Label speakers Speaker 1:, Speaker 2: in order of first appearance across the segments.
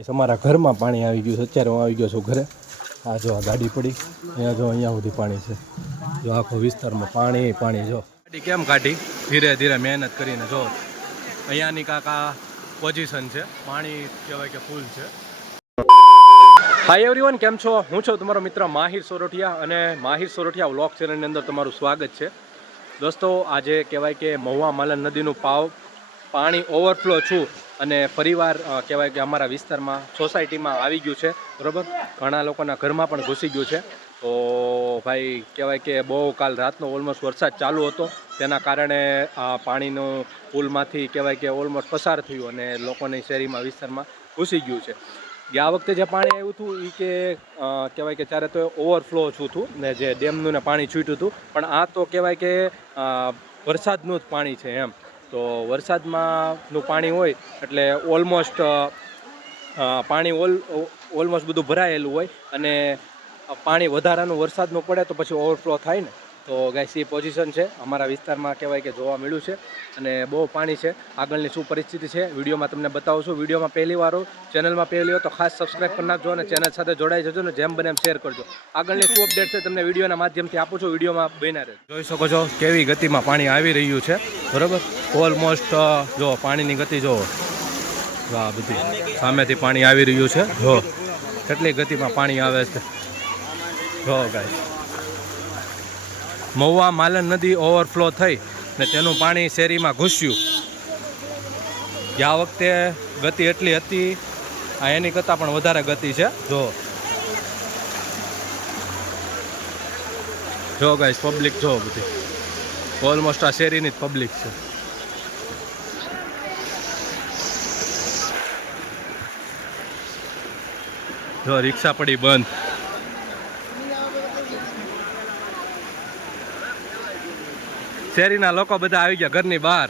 Speaker 1: Guys અમારા ઘરમાં પાણી આવી ગયું છે. અત્યારે હું આવી ગયો છું ઘરે. આ જો આ ગાડી પડી. અહીંયા જો અહીંયા સુધી પાણી છે. જો આખો વિસ્તારમાં પાણી પાણી જો. ગાડી કેમ કાઢી? ધીરે ધીરે મહેનત કરીને જો. અહીંયાની કાકા પોઝિશન છે. પાણી કહેવાય કે ફૂલ છે. હાય એવરીવન કેમ છો? હું છું તમારો મિત્ર માહિર સોરઠિયા અને માહિર સોરઠિયા વ્લોગ ચેનલની અંદર તમારું સ્વાગત છે. દોસ્તો, આજે કહેવાય કે મહુવા માલન નદીનું પાવ પાણી ઓવરફ્લો છું. અને ફરીવાર કહેવાય કે અમારા વિસ્તારમાં સોસાયટીમાં આવી ગયું છે, બરાબર? ઘણા લોકોના ઘરમાં પણ ઘૂસી ગયું છે. તો ભાઈ, કહેવાય કે બહુ કાલ રાતનો ઓલમોસ્ટ વરસાદ ચાલુ હતો. તેના કારણે આ પાણીનું પુલમાંથી કહેવાય કે ઓલમોસ્ટ પસાર થયું અને લોકોની શેરીમાં વિસ્તારમાં ઘૂસી ગયું છે. ગયા વખતે જે પાણી આવ્યું હતું એ કે કહેવાય કે ત્યારે તો ઓવરફ્લો છું હતું ને જે ડેમનું ને પાણી છૂટ્યું હતું. પણ આ તો કહેવાય કે વરસાદનું જ પાણી છે એમ. તો વરસાદમાં નું પાણી હોય એટલે ઓલમોસ્ટ પાણી ઓલ ઓલમોસ્ટ બધું ભરાયેલું હોય અને પાણી વધારાનું વરસાદનું પડે તો પછી ઓવરફ્લો થાય ને. તો ગાઈસ એ પોઝિશન છે. અમારા વિસ્તારમાં કહેવાય કે જોવા મળ્યું છે અને બહુ પાણી છે. આગળની શું પરિસ્થિતિ છે, વિડીયોમાં તમને બતાવું છું વિડીયોમાં પહેલી વાર ચેનલમાં પહેલી હો તો ખાસ સબસ્ક્રાઈબ કરી નાખજો અને ચેનલ સાથે જોડાઈ જજો ને જેમ બને એમ શેર કરજો. આગળની શું અપડેટ છે તમને વિડીયોના માધ્યમથી આપું છું. વિડીયોમાં બન્યા રહે જોઈ શકો છો કેવી ગતિમાં પાણી આવી રહ્યું છે. બરાબર? ઓલમોસ્ટ જો પાણીની ગતિ જો, આ બધી સામેથી પાણી આવી રહ્યું છે. જો, કેટલી ગતિમાં પાણી આવે છે. જો ગાય મહુવા માલન નદી ઓવરફ્લો થઈ ને તેનું પાણી શેરીમાં ઘૂસ્યું. આ વખતે ગતિ એટલી હતી, આ એની કરતાં પણ વધારે ગતિ છે. જો. જો ગાઈસ પબ્લિક જો બધી. ઓલમોસ્ટ આ શેરીની જ પબ્લિક છે. જો, રિક્ષા પડી બંધ. શેરીના લોકો બધા આવી ગયા ઘરની બહાર.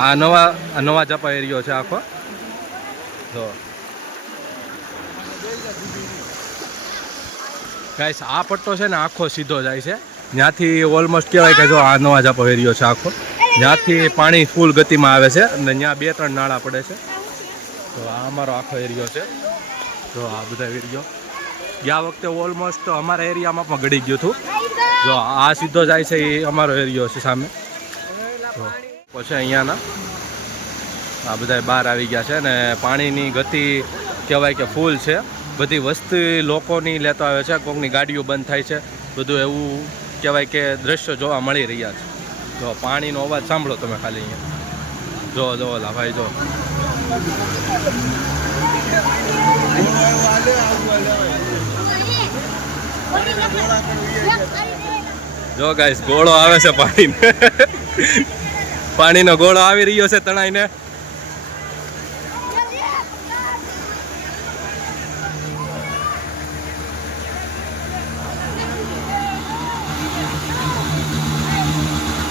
Speaker 1: આ નવા નવા જપા એરિયો છે આખો. તો ગાઈસ આ પટ્ટો છે ને આખો સીધો જાય છે. ત્યાંથી ઓલમોસ્ટ કહેવાય કે જો આ નવા જપો એરિયો છે આખો. જ્યાંથી પાણી ફૂલ ગતિમાં આવે છે અને ત્યાં બે ત્રણ નાળા પડે છે. તો આ અમારો આખો એરિયો છે. તો આ બધા એરિયો. ગયા વખતે ઓલમોસ્ટ અમારા એરિયામાં પણ ગળી ગયું હતું. જો, આ સીધો જાય છે એ અમારો એરિયો છે સામે. પછી અહીંયાના આ બધા બહાર આવી ગયા છે ને પાણીની ગતિ કહેવાય કે ફૂલ છે. બધી વસ્તી લોકોની લેતો આવે છે, કોકની ગાડીઓ બંધ થાય છે. બધું એવું કહેવાય કે દ્રશ્યો જોવા મળી રહ્યા છે. જો, પાણીનો અવાજ સાંભળો તમે ખાલી અહીંયા. જો જો, ઓલા ભાઈ, જો. જો ગાઈસ ગોળો આવે છે પાણીનો. પાણીનો ગોળો આવી રહ્યો છે તણાઈને.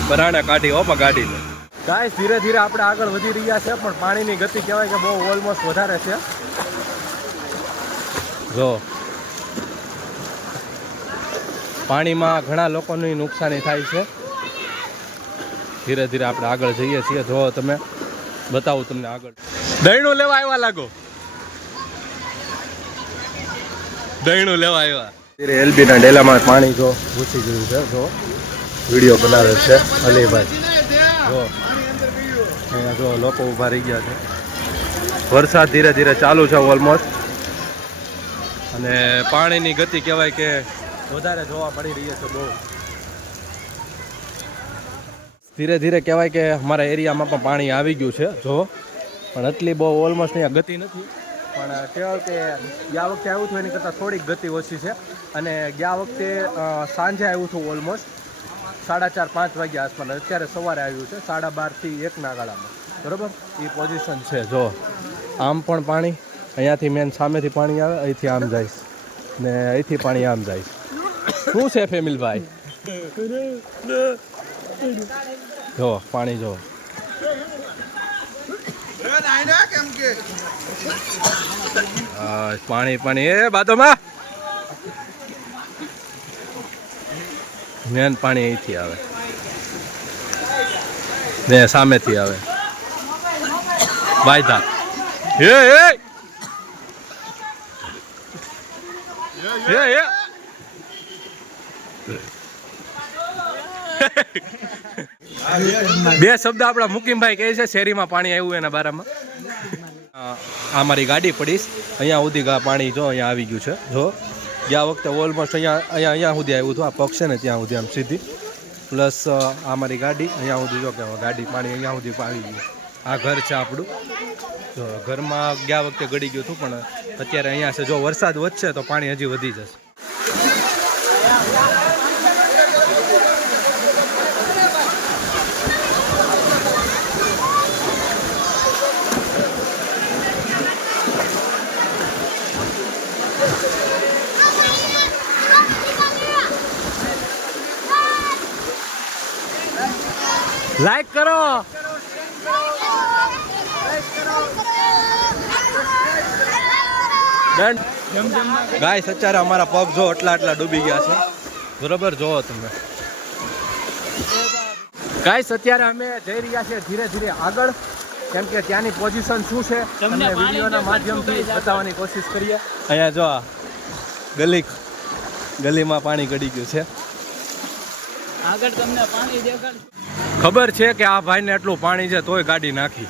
Speaker 1: પરાણે કાઢી ઓપા ગાડી લે. ગાય ધીરે ધીરે આપણે આગળ વધી રહ્યા છે પણ પાણીની ગતિ કહેવાય કે બહુ ઓલમોસ્ટ વધારે છે. જો પાણીમાં ઘણા લોકોની નુકસાની થાય છે. ધીરે ધીરે આપણે આગળ જઈએ છીએ. જો તમે બતાવું તમને આગળ. દહીણું લેવા આવ્યા લાગો. દહીણું લેવા આવ્યા. ધીરે એલબીના ડેલામાં પાણી જો ઘૂસી ગયું છે. જો વીડિયો બનાવે છે અલીભાઈ. જો અહીંયા જો લોકો ઊભા રહી ગયા છે. વરસાદ ધીરે ધીરે ચાલુ છે ઓલમોસ્ટ. અને પાણીની ગતિ કહેવાય કે વધારે જોવા મળી રહી છે બહુ. ધીરે ધીરે કહેવાય કે અમારા એરિયામાં પણ પાણી આવી ગયું છે, જો. પણ એટલી બહુ ઓલમોસ્ટ અહીંયા ગતિ નથી. પણ કહેવાય કે ગયા વખતે આવ્યું હતું એની કરતાં થોડીક ગતિ ઓછી છે. અને ગયા વખતે સાંજે આવ્યું હતું ઓલમોસ્ટ સાડા ચાર, પાંચ વાગ્યા આસપાસ. અત્યારે સવારે આવ્યું છે, સાડા બારથી એકના ગાળામાં. બરાબર? એ પોઝિશન છે, જો. આમ પણ પાણી, અહીંયાથી મેન સામેથી પાણી આવે, અહીંથી આમ જાય. ને અહીંથી પાણી આમ જાય. શું છે ફેમિલભાઈ? જો, પાણી જો. પાણી પાણી. એ બાદોમાં મેન પાણી અહીંથી આવે. ને સામેથી આવે. વાયદા હે હે. હે હે. બે શબ્દ આપણા મુકીમભાઈ કહે છે, શેરીમાં પાણી આવ્યું એના બારામાં. આ મારી ગાડી પડીશ અહીંયા સુધી પાણી જો અહીંયા આવી ગયું છે. જો, ગયા વખતે ઓલમોસ્ટ અહીંયા અહીંયા અહીંયા સુધી આવ્યું હતું. આ પગ છે ને ત્યાં સુધી આમ સીધી. પ્લસ આ મારી ગાડી, અહીંયા સુધી જો કે ગાડી પાણી અહીંયા સુધી આવી ગયું આ ઘર છે આપણું. જો, ઘરમાં ગયા વખતે ગળી ગયું હતું, પણ અત્યારે અહીંયા છે. જો વરસાદ વધશે તો પાણી હજી વધી જશે. લાઈક કરો. ગાય અત્યારે અમારા પગ જો આટલા આટલા ડૂબી ગયા છે. બરોબર જોવો તમે. ગાય અત્યારે અમે જઈ રહ્યા છીએ ધીરે ધીરે આગળ. કેમ કે ત્યાંની પોઝિશન શું છે? તમને વિડીયોના માધ્યમથી બતાવવાની કોશિશ કરીએ. અહીંયા જો ગલી ગલીમાં પાણી ગળી ગયું છે.
Speaker 2: આગળ તમને પાણી દેખાડ.
Speaker 1: ખબર છે કે આ ભાઈને એટલું પાણી છે તોય ગાડી નાખી.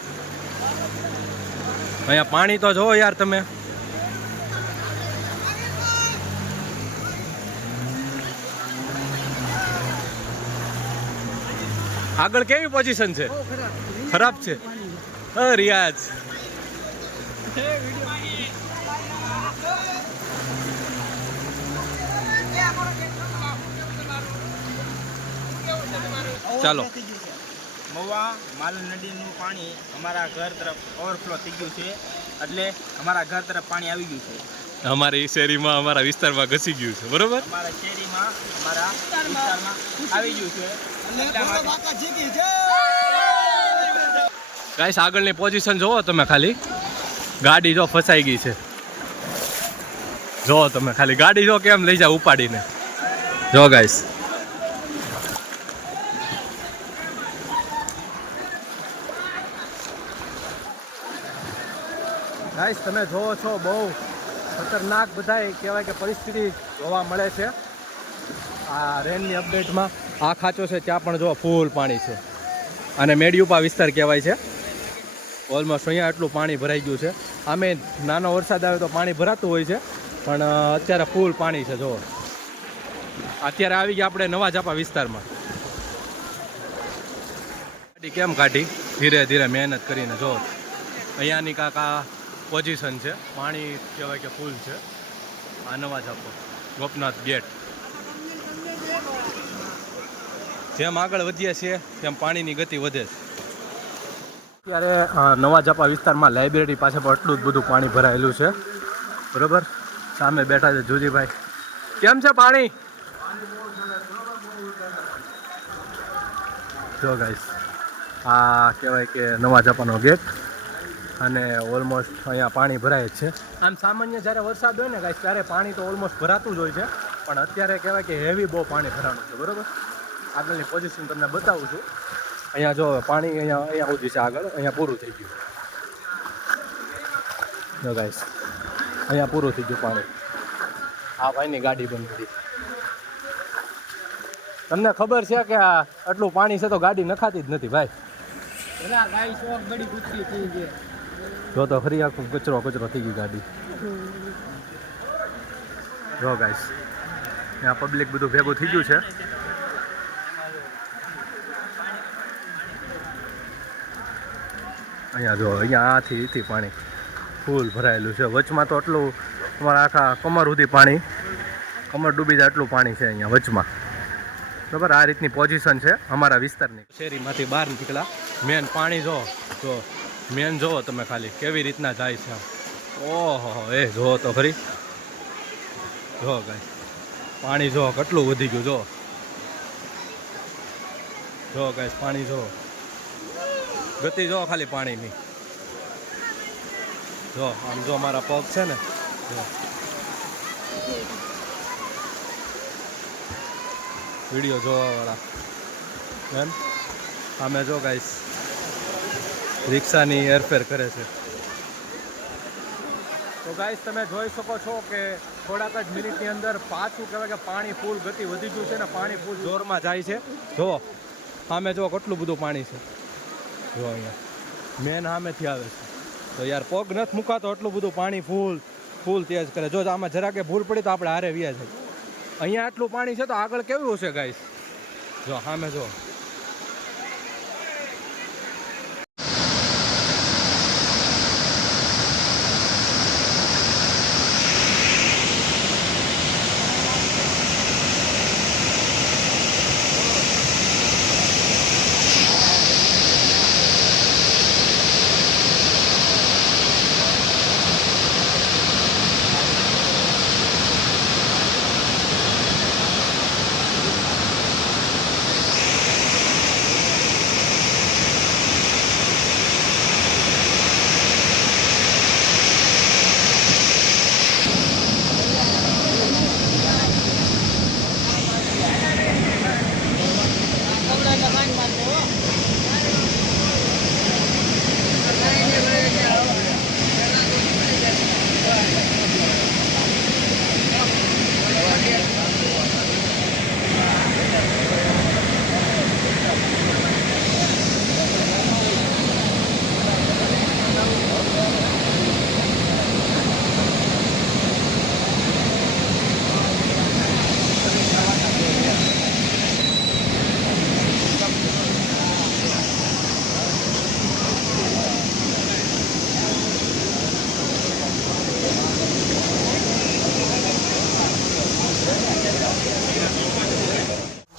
Speaker 1: અહીંયા પાણી તો જોવો યાર તમે. આગળ કેવી પોઝિશન છે? ખરાબ છે. રિયાઝ. ચાલો.
Speaker 3: મવા માલ નદીનું પાણી અમારા ઘર તરફ ઓવરફ્લો થઈ ગયું છે. એટલે અમારા ઘર તરફ પાણી આવી ગયું છે.
Speaker 1: અમારી શેરીમાં અમારા વિસ્તારમાં ઘસી ગયું છે બરોબર?
Speaker 3: અમારા શેરીમાં અમારા વિસ્તારમાં આવી ગયું છે. એટલા
Speaker 1: ગાઈસ આગળની પોઝિશન જોવો તમે ખાલી. ગાડી જો ફસાઈ ગઈ છે. જો તમે ખાલી. ગાડી જો કેમ લઈ જાવ ઉપાડીને. જો ગાઈસ ગાઈસ તમે જોવો છો બહુ ખતરનાક બધાય કહેવાય કે પરિસ્થિતિ જોવા મળે છે. આ રેનની અપડેટમાં આ ખાંચો છે, ત્યાં પણ જો ફૂલ પાણી છે. અને મેડિયુપા વિસ્તાર કહેવાય છે. ઓલમોસ્ટ અહીંયા એટલું પાણી ભરાઈ ગયું છે. આમે નાનો વરસાદ આવે તો પાણી ભરાતું હોય છે, પણ અત્યારે ફૂલ પાણી છે, જુઓ. અત્યારે આવી ગયા આપણે નવા જાપા વિસ્તારમાં. ગાડી કેમ કાઢી? ધીરે ધીરે મહેનત કરીને જો અહીંયાની કાંક પોઝિશન છે. પાણી કહેવાય કે ફૂલ છે. આ નવા જાપો ગોપનાથ ગેટ. જેમ આગળ વધીએ છીએ, તેમ પાણીની ગતિ વધે છે. અત્યારે નવા જાપા વિસ્તારમાં લાઇબ્રેરી પાસે પણ એટલું જ બધું પાણી ભરાયેલું છે. બરોબર? સામે બેઠા છે જુજીભાઈ. કેમ છે પાણી? જો ગાઈસ આ કહેવાય કે નવા જાપાનો ગેટ અને ઓલમોસ્ટ અહીંયા પાણી ભરાય જ છે. આમ સામાન્ય જ્યારે વરસાદ હોય ને ગાઈસ ત્યારે પાણી તો ઓલમોસ્ટ ભરાતું જ હોય છે. પણ અત્યારે કહેવાય કે હેવી બહુ પાણી ભરાવાનું છે, બરોબર? આગળની પોઝિશન તમને બતાવું છું. અહીંયા જો પાણી અહીંયા અહીંયા સુધી છે આગળ, અહીંયા પૂરું થઈ ગયું. જો ગાઈસ અહીંયા પૂરું થઈ ગયું પાણી. આ ભાઈની ગાડી બંધ કરી. તમને ખબર છે કે આ આટલું પાણી છે તો ગાડી નખાતી જ નથી ભાઈ. જો તો ફરી આખું કચરો કચરો થઈ ગઈ ગાડી. જો ગાઈસ ત્યાં પબ્લિક બધું ભેગું થઈ ગયું છે. અહીંયા જો, અહીંયા આથી થી પાણી ફૂલ ભરાયેલું છે. વચમાં તો આટલું તમારા આખા કમર સુધી પાણી, કમર ડૂબી જાય આટલું પાણી છે અહીંયા વચમાં. બરાબર, આ રીતની પોઝિશન છે અમારા વિસ્તારની. શેરીમાંથી બહાર નીકળ્યા. મેન પાણી જો જો મેન જોવો તમે ખાલી, કેવી રીતના જાય છે. ઓહો, એ જોવો તો ખરી. જો ગાય પાણી જો કેટલું વધી ગયું, જો. જો ગાય પાણી જો. ગતિ જો ખાલી પાણીની. જો આમ જો મારા પગ છે ને જો. વીડિયો જોવાવાળા. એમ? અમે જો ગાઈસ રિક્ષાની હેરફેર કરે છે. તો ગાઈશ તમે જોઈ શકો છો કે થોડાક જ મિનિટની અંદર પાછું કહેવાય કે પાણી ફૂલ ગતિ વધી ગયું છે ને પાણી ફૂલ જોરમાં જાય છે. જુઓ આમે જુઓ કેટલું બધું પાણી છે. જો અહીંયા. મેન સામેથી આવે છે. તો યાર પગ નથી મુકાતો એટલું બધું પાણી ફૂલ ફૂલ તેજ કરે. જો આમાં જરાકે ભૂલ પડી તો આપણે હારે વ્યા જાય અહીંયા આટલું પાણી છે તો આગળ કેવું હશે ગાઈશ જો, સામે જો.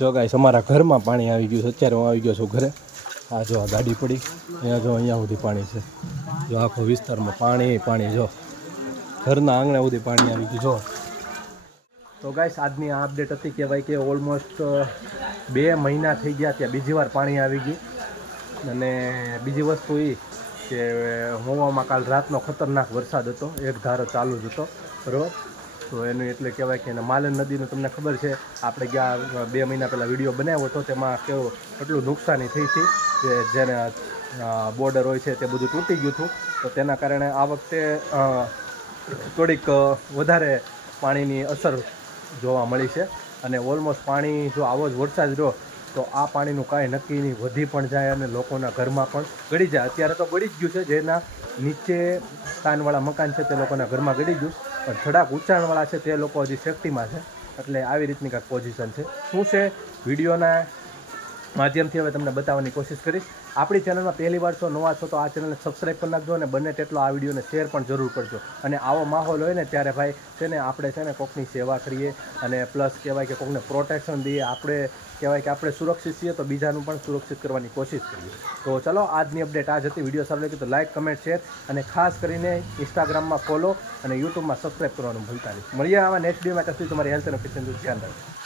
Speaker 1: જો ગાઈસ અમારા ઘરમાં પાણી આવી ગયું છે. અત્યારે હું આવી ગયો છું ઘરે. આ જો આ ગાડી પડી. અહીંયા જો અહીંયા સુધી પાણી છે. જો આખો વિસ્તારમાં પાણી પાણી જો. ઘરના આંગણે સુધી પાણી આવી ગયું, જો. તો ગાઈસ, આજની આ અપડેટ હતી કહેવાય કે ઓલમોસ્ટ બે મહિના થઈ ગયા ત્યાં બીજી વાર પાણી આવી ગયું. અને બીજી વસ્તુ એ કે હોવામાં કાલ રાતનો ખતરનાક વરસાદ હતો. એક ધારો ચાલુ જ હતો. બરાબર? તો એનું એટલે કહેવાય કે માલન નદીનું તમને ખબર છે. આપણે ગયા બે મહિના પહેલાં વીડિયો બનાવ્યો હતો તેમાં કેવો કેટલું નુકસાની થઈ હતી કે જેને બોર્ડર હોય છે તે બધું તૂટી ગયું હતું. તો તેના કારણે આ વખતે થોડીક વધારે પાણીની અસર જોવા મળી છે. અને ઓલમોસ્ટ પાણી જો આવો જ વરસાદ રહ્યો, તો આ પાણીનું કાંઈ નક્કી નહીં, વધી પણ જાય અને લોકોના ઘરમાં પણ ગળી જાય. અત્યારે તો ગળી જ ગયું છે, જેના નીચે કાનવાળા મકાન છે તે લોકોના ઘરમાં ગળી ગયું. પણ થોડાક ઊંચાણવાળા છે તે લોકો હજી સેફ્ટીમાં છે. એટલે આવી રીતની કાંઈક પોઝિશન છે. શું છે? વિડીયોના માધ્યમથી હવે તમને બતાવવાની કોશિશ કરીશ. આપણી ચેનલમાં પહેલી વાર છો, નવા છો, તો આ ચેનલને સબસ્ક્રાઈબ કરી નાખજો અને બને તેટલો આ વિડીયોને શેર પણ જરૂર કરજો. અને આવો માહોલ હોય ને ત્યારે ભાઈ, છે ને, આપણે છે ને કોકની સેવા કરીએ અને પ્લસ કહેવાય કે કોકને પ્રોટેક્શન દઈએ. આપણે કહેવાય કે આપણે સુરક્ષિત છીએ તો બીજાનું પણ સુરક્ષિત કરવાની કોશિશ કરીએ. તો ચલો, આજની અપડેટ આ જ હતી. વીડિયો સારું લાગ્યું તો લાઇક કમેન્ટ શેર અને ખાસ કરીને ઇન્સ્ટાગ્રામમાં ફોલો અને યુટ્યુબમાં સબસ્ક્રાઈબ કરવાનું ભૂલતા નહીં. મળીએ આવા નેક્સ્ટ ડેમાં ત્યાં સુધી તમારી હેલ્થ અને ફિટનેસનું ધ્યાન રાખજો.